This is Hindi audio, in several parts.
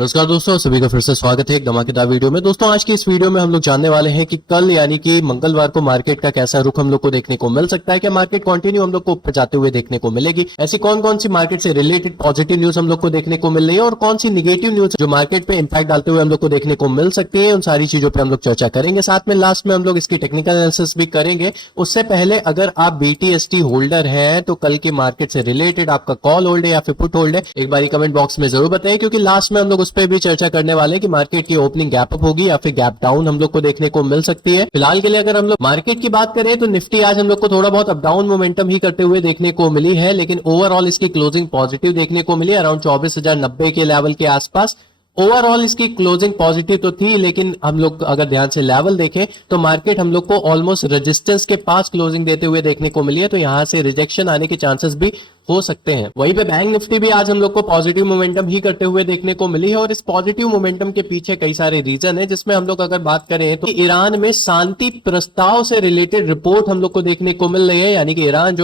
नमस्कार दोस्तों, सभी का फिर से स्वागत है एक धमाकेदार वीडियो में। दोस्तों आज की इस वीडियो में हम लोग जानने वाले हैं कि कल यानी कि मंगलवार को मार्केट का कैसा रुख हम लोग को देखने को मिल सकता है। क्या मार्केट कंटिन्यू हम लोग को ऊपर जाते हुए देखने को मिलेगी? ऐसी कौन कौन सी मार्केट से रिलेटेड पॉजिटिव न्यूज हम लोग को देखने को मिल रही है और कौन सी निगेटिव न्यूज जो मार्केट पे इंपैक्ट डालते हुए हम लोग को देखने को मिल सकती है, उन सारी चीजों पर हम लोग चर्चा करेंगे। साथ में लास्ट में हम लोग इसकी टेक्निकल एनालिसिस भी करेंगे। उससे पहले अगर आप BTST होल्डर हैं तो कल की मार्केट से रिलेटेड आपका कॉल होल्ड है या फिर पुट होल्ड है, एक बार कमेंट बॉक्स में जरूर बताइए, क्योंकि लास्ट में हम लोग उस पर भी चर्चा करने वाले कि मार्केट की ओपनिंग गैप अप होगी या फिर गैप डाउन हम लोग को देखने को मिल सकती है। फिलहाल के लिए अगर हम लोग मार्केट की बात करें तो निफ्टी आज हम लोग को थोड़ा बहुत अप डाउन मोमेंटम ही करते हुए देखने को मिली है, लेकिन ओवरऑल इसकी क्लोजिंग पॉजिटिव देखने को मिली, अराउंड 24,090 के लेवल के आसपास। ओवरऑल इसकी क्लोजिंग पॉजिटिव तो थी, लेकिन हम लोग अगर ध्यान से लेवल देखें तो मार्केट हम लोग को ऑलमोस्ट रेजिस्टेंस के पास क्लोजिंग देते हुए देखने को मिली है, तो यहां से रिजेक्शन आने के चांसेस भी हो सकते हैं। वहीं पे बैंक निफ्टी भी आज हम लोग को पॉजिटिव मोमेंटम ही करते हुए देखने को मिली है, और इस पॉजिटिव मोमेंटम के पीछे कई सारे रीजन है, जिसमें हम लोग अगर बात करें तो ईरान में शांति प्रस्ताव से रिलेटेड रिपोर्ट हम लोग को देखने को मिल रही है। यानी कि ईरान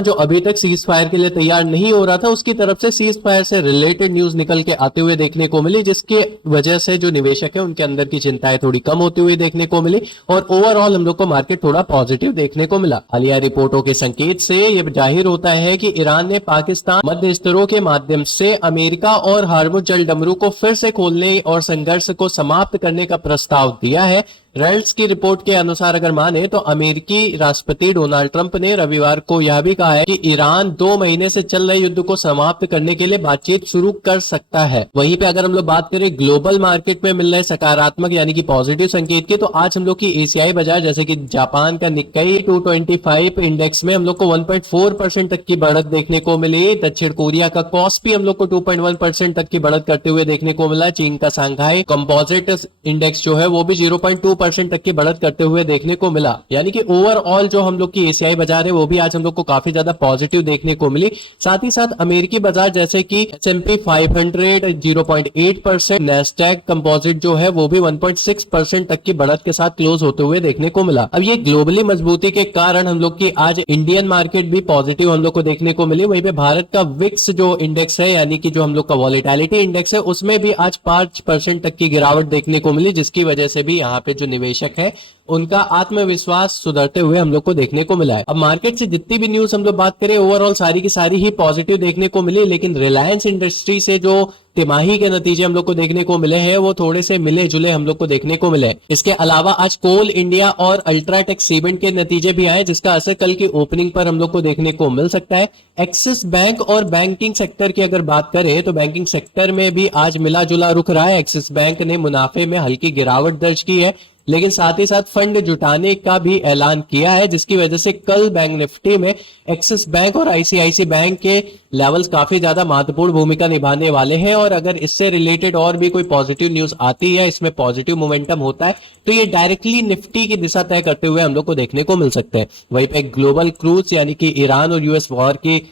जो अभी तक सीज फायर के लिए तैयार नहीं हो रहा था, उसकी तरफ से सीज फायर से रिलेटेड न्यूज निकल के आते हुए देखने को मिली, जिसकी वजह से जो निवेशक है उनके अंदर की चिंताएं थोड़ी कम होती हुई देखने को मिली, और ओवरऑल हम लोग को मार्केट थोड़ा पॉजिटिव देखने को मिला। हालिया रिपोर्टों के संकेत से यह जाहिर होता है कि ईरान ने पाकिस्तान मध्यस्थरों के माध्यम से अमेरिका और हार्मुज जल डमरू को फिर से खोलने और संघर्ष को समाप्त करने का प्रस्ताव दिया है। रेल्स की रिपोर्ट के अनुसार अगर माने तो अमेरिकी राष्ट्रपति डोनाल्ड ट्रंप ने रविवार को यह भी कहा है कि ईरान 2 महीने से चल रहे युद्ध को समाप्त करने के लिए बातचीत शुरू कर सकता है। वहीं पे अगर हम लोग बात करें ग्लोबल मार्केट में मिल रहे सकारात्मक यानी कि पॉजिटिव संकेत की, तो आज हम लोग की एशियाई बाजार जैसे कि जापान का निक्केई 225 इंडेक्स में हम लोग को 1.4% तक की बढ़त देखने को मिली। दक्षिण कोरिया का कॉस्पी हम लोग को 2.1% तक की बढ़त करते हुए देखने को मिला। चीन का सांघाई कंपोजिट इंडेक्स जो है वो भी 0.2% तक की बढ़त करते हुए देखने को मिला। यानी कि ओवरऑल जो हम लोग की एशियाई बाजार है वो भी आज हम लोग को काफी ज्यादा पॉजिटिव देखने को मिली। साथ ही साथ अमेरिकी बाजार जैसे कि S&P 500 0.8%, नेस्डैक कंपोजिट जो है वो भी 1.6% तक की बढ़त के साथ क्लोज होते हुए देखने को मिला। अब ये ग्लोबली मजबूती के कारण हम लोग की आज इंडियन मार्केट भी पॉजिटिव हम लोग को देखने को मिली। वहीं पे भारत का विक्स जो इंडेक्स है यानी कि जो हम लोग का वॉलेटिलिटी इंडेक्स है उसमें भी आज 5% तक की गिरावट देखने को मिली, जिसकी वजह से भी यहाँ पे जो निवेशक है उनका आत्मविश्वास सुधरते हुए हम लोग को देखने को मिला है। अब मार्केट से जितनी भी न्यूज हम लोग बात करें ओवरऑल सारी की सारी ही पॉजिटिव देखने को मिली, लेकिन रिलायंस इंडस्ट्री से जो तिमाही के नतीजे हम लोग को देखने को मिले हैं वो थोड़े से मिले जुले हम लोग को देखने को मिले। इसके अलावा आज कोल इंडिया और अल्ट्राटेक सीमेंट के नतीजे भी आए, जिसका असर कल की ओपनिंग पर हम लोग को देखने को मिल सकता है। एक्सिस बैंक और बैंकिंग सेक्टर की अगर बात करें तो बैंकिंग सेक्टर में भी आज मिला जुला रुख रहा है। एक्सिस बैंक ने मुनाफे में हल्की गिरावट दर्ज की है, लेकिन साथ ही साथ फंड जुटाने का भी ऐलान किया है, जिसकी वजह से कल बैंक निफ्टी में एक्सिस बैंक और ICICI बैंक के लेवल्स काफी ज्यादा महत्वपूर्ण भूमिका निभाने वाले हैं। और अगर इससे रिलेटेड और भी कोई पॉजिटिव न्यूज आती है, इसमें पॉजिटिव मोमेंटम होता है, तो ये डायरेक्टली निफ्टी की दिशा तय करते हुए हम लोग को देखने को मिल सकते हैं। वहीं पे ग्लोबल क्रूज यानी कि ईरान और US वॉर की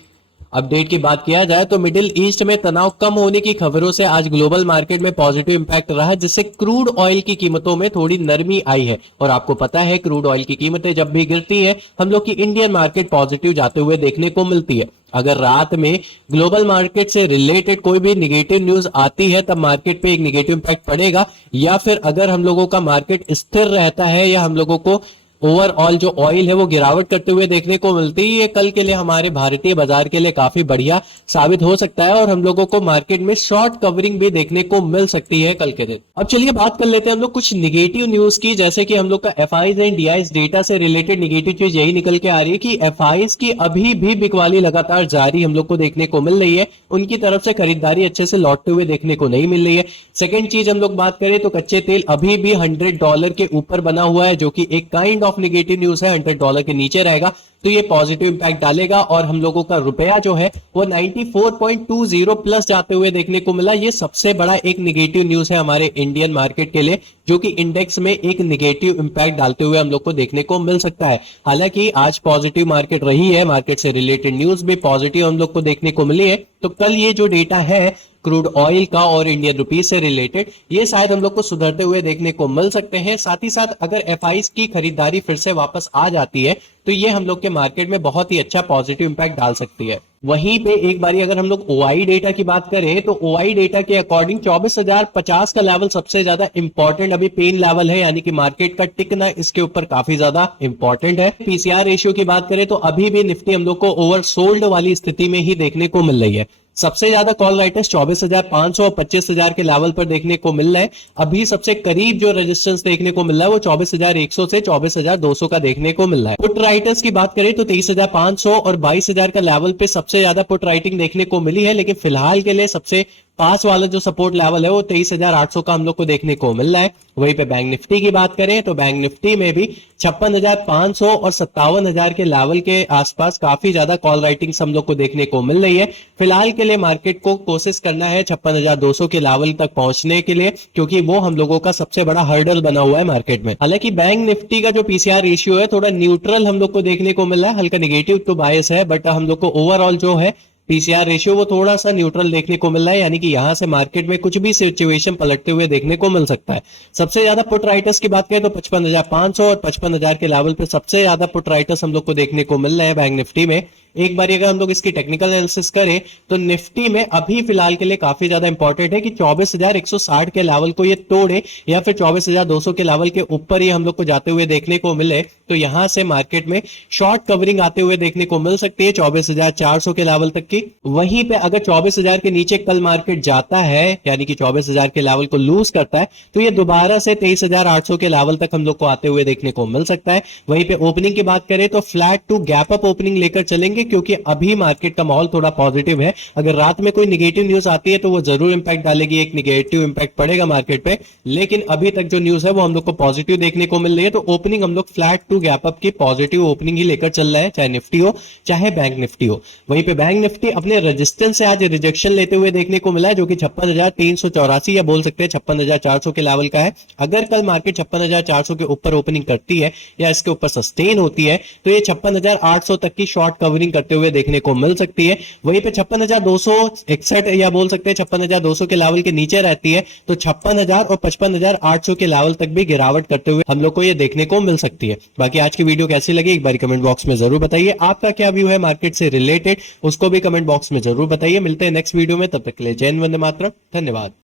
अपडेट की बात किया जाए तो मिडिल ईस्ट में तनाव कम होने की खबरों से आज ग्लोबल मार्केट में पॉजिटिव इंपैक्ट रहा, जिससे क्रूड ऑयल की कीमतों में थोड़ी नरमी आई है। और आपको पता है क्रूड ऑयल की कीमतें जब भी गिरती है हम लोग की इंडियन मार्केट पॉजिटिव जाते हुए देखने को मिलती है। अगर रात में ग्लोबल मार्केट से रिलेटेड कोई भी निगेटिव न्यूज आती है तब मार्केट पे एक निगेटिव इंपैक्ट पड़ेगा, या फिर अगर हम लोगों का मार्केट स्थिर रहता है या हम लोगों को ओवरऑल जो ऑयल है वो गिरावट करते हुए देखने को मिलती है, ये कल के लिए हमारे भारतीय बाजार के लिए काफी बढ़िया साबित हो सकता है और हम लोगों को मार्केट में शॉर्ट कवरिंग भी देखने को मिल सकती है कल के दिन। अब चलिए बात कर लेते हैं हम लोग कुछ निगेटिव न्यूज की, जैसे कि हम लोग का FIs एंड DIs डेटा से रिलेटेड निगेटिव चीज यही निकल के आ रही है कि FIs की अभी भी बिकवाली लगातार जारी हम लोग को देखने को मिल रही है, उनकी तरफ से खरीदारी अच्छे से लौटते हुए देखने को नहीं मिल रही है। सेकेंड चीज हम लोग बात करें तो कच्चे तेल अभी भी $100 के ऊपर बना हुआ है, जो कि एक काइंड ऑफ निगेटिव न्यूज है। $100 के नीचे रहेगा तो ये पॉजिटिव इंपैक्ट डालेगा, और हम लोगों का रुपया जो है वो 94.20 प्लस जाते हुए देखने को मिला। ये सबसे बड़ा एक निगेटिव न्यूज है हमारे इंडियन मार्केट के लिए, जो कि इंडेक्स में एक निगेटिव इंपैक्ट डालते हुए हम लोग को देखने को मिल सकता है। हालांकि आज पॉजिटिव मार्केट रही है, मार्केट से रिलेटेड न्यूज भी पॉजिटिव हम लोग को देखने को मिली है, तो कल ये जो डेटा है क्रूड ऑयल का और इंडियन रुपीज से रिलेटेड, ये शायद हम लोग को सुधरते हुए देखने को मिल सकते हैं। साथ ही साथ अगर एफआईज की खरीदारी फिर से वापस आ जाती है तो ये हम लोग के मार्केट में बहुत ही अच्छा पॉजिटिव इंपैक्ट डाल सकती है। वहीं पे एक बारी अगर हम लोग ओआई डेटा की बात करें तो ओआई डेटा के अकॉर्डिंग 24,050 का लेवल सबसे ज्यादा इंपॉर्टेंट अभी पेन लेवल है, यानी कि मार्केट का टिकना इसके ऊपर काफी ज्यादा इंपॉर्टेंट है। पीसीआर रेशियो की बात करें तो अभी भी निफ्टी हम लोग को ओवरसोल्ड वाली स्थिति में ही देखने को मिल रही है। सबसे ज्यादा कॉल राइटर्स 24,500 और 25,000 के लेवल पर देखने को मिल रहा है। अभी सबसे करीब जो रेजिस्टेंस देखने को मिल रहा है वो 24,100 से 24,200 का देखने को मिल रहा है। पुट राइटर्स की बात करें तो 23,500 और 22,000 का लेवल पे सबसे ज्यादा पुट राइटिंग देखने को मिली है, लेकिन फिलहाल के लिए सबसे पास वाला जो सपोर्ट लेवल है वो 23,800 का हम लोग को देखने को मिल रहा है। वहीं पे बैंक निफ्टी की बात करें तो बैंक निफ्टी में भी 56,500 और 57,000 के लेवल के आसपास काफी ज्यादा कॉल राइटिंग्स हम लोग को देखने को मिल रही है। फिलहाल के लिए मार्केट को कोशिश करना है 56,200 के लेवल तक पहुंचने के लिए, क्योंकि वो हम लोगों का सबसे बड़ा हर्डल बना हुआ है मार्केट में। हालांकि बैंक निफ्टी का जो पीसीआर रेशियो है थोड़ा न्यूट्रल हम लोग को देखने को मिल रहा है, हल्का निगेटिव तो बायस है, बट हम लोग को ओवरऑल जो है पीसीआर रेशियो वो थोड़ा सा न्यूट्रल देखने को मिल रहा है, यानी कि यहां से मार्केट में कुछ भी सिचुएशन पलटते हुए देखने को मिल सकता है। सबसे ज्यादा पुट राइटर्स की बात करें तो 55,500 और 55,000 के लेवल पे सबसे ज्यादा पुट राइटर्स हम लोग को देखने को मिल रहे हैं बैंक निफ्टी में। एक बार अगर हम लोग इसकी टेक्निकल एनालिसिस करें तो निफ्टी में अभी फिलहाल के लिए काफी ज्यादा इंपॉर्टेंट है कि 24,160 के लेवल को ये तोड़े या फिर 24,200 के लेवल के ऊपर ये हम लोग को जाते हुए देखने को मिले, तो यहां से मार्केट में शॉर्ट कवरिंग आते हुए देखने को मिल सकती है 24,400 के लेवल तक की। वहीं पे अगर 24,000 के नीचे कल मार्केट जाता है, यानी कि 24,000 के लेवल को लूज करता है, तो ये दोबारा से 23,800 के लेवल तक हम लोग को आते हुए देखने को मिल सकता है। वहीं पे ओपनिंग की बात करें तो flat to gap up opening लेकर चलेंगे, क्योंकि अभी मार्केट का माहौल थोड़ा पॉजिटिव है। अगर रात में कोई निगेटिव न्यूज आती है तो वो जरूर इंपैक्ट डालेगी, एक निगेटिव इंपैक्ट पड़ेगा मार्केट पे, लेकिन अभी तक जो न्यूज है वो हम लोग को पॉजिटिव देखने को मिल रही है। तो ओपनिंग हम लोग फ्लैट टू गैप अप की पॉजिटिव ओपनिंग ही लेकर चल रहा है, चाहे निफ्टी हो चाहे बैंक निफ्टी हो। वहीं पे बैंक निफ्टी अपने रेजिस्टेंस से आज रिजेक्शन लेते हुए देखने को मिला है, जो कि 56,384 या बोल सकते हैं 56,400 के लेवल का है। अगर कल मार्केट 56,400 के ऊपर ओपनिंग करती है या इसके ऊपर सस्टेन होती है तो ये 56,800 तक की शॉर्ट कवरिंग करते हुए देखने को मिल सकती है। वहीं पे 56,261 या बोल सकते हैं 56,200 के लेवल के नीचे रहती है तो 56,000 और 55,800 के लेवल तक भी गिरावट करते हुए हम लोग को ये देखने को मिल सकती है। बाकी आज की वीडियो कैसी लगी एक बार कमेंट बॉक्स में जरूर बताइए। आपका क्या व्यू है मार्केट से रिलेटेड उसको भी कमेंट बॉक्स में जरूर बताइए। मिलते हैं नेक्स्ट वीडियो में, तब तक के लिए जय हिंद, वंदे मातरम, धन्यवाद।